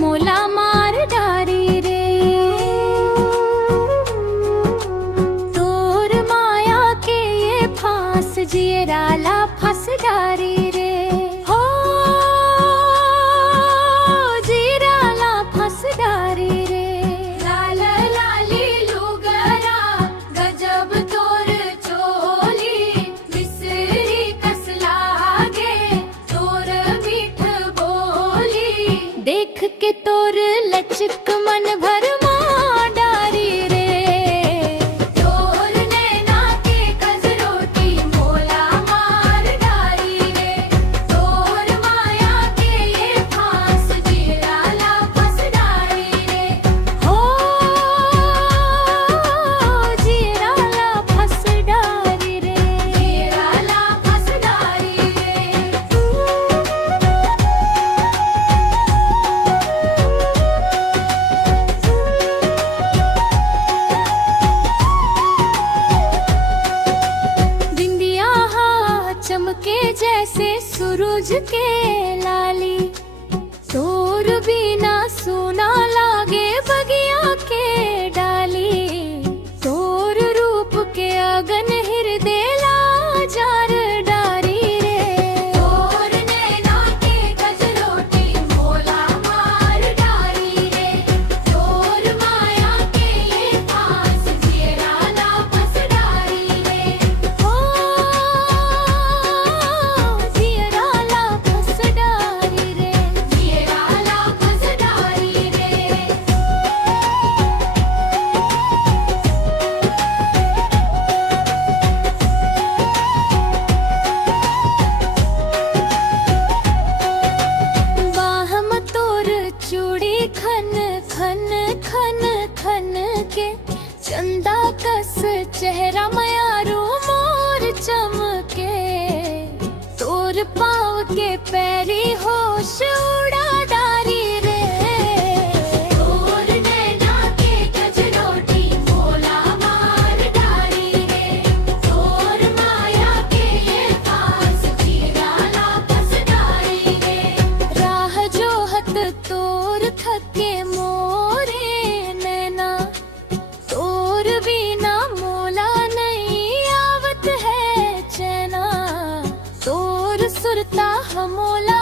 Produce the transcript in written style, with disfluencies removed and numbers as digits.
मोला मार डारी रे, तोर माया के ये फांस जियराला फंस डारी रे, हो जियराला फंस डारी रे। लाल लाली लुगरा गजब तोर चोली, मिसरी कस लागे तोर मीठ बोली। देख के तोर लचक मन भर माँ डारी रे, तोर नैना के कजरोटी मोला मार डारी रे, तोर माया के ये फांस जियराला फंस डारी रे, हो जियराला फंस डारी रे, जियराला फंस डारी रे। चमके जैसे सूरज के लाली, तोर बिना सुना लागे बगिया के डाली, तोर रूप के अगन हृदय लाजार डारी रे, तोर नैना के कजरोटी मोला मार डारी रे, तोर माया के ये फांस जियराला फंस डारी रे, हो जियराला फंस डारी रे, जियराला फंस डारी रे। बाहम तोर चूड़ी खन खन खन खन के, चंदा कस चेहरा मयारू मोर चमके, तोर पाँव के पैरी होश उड़ा डारी रे, तोर नैना के कजरोटी मोला मार डारी रे, तोर माया के ये फांस जियराला फंस डारी रे। राह जोहत तोर थके मोरे नैना, तोर बिना मोला नहीं आवत है चैना, तोर सुरता हमोला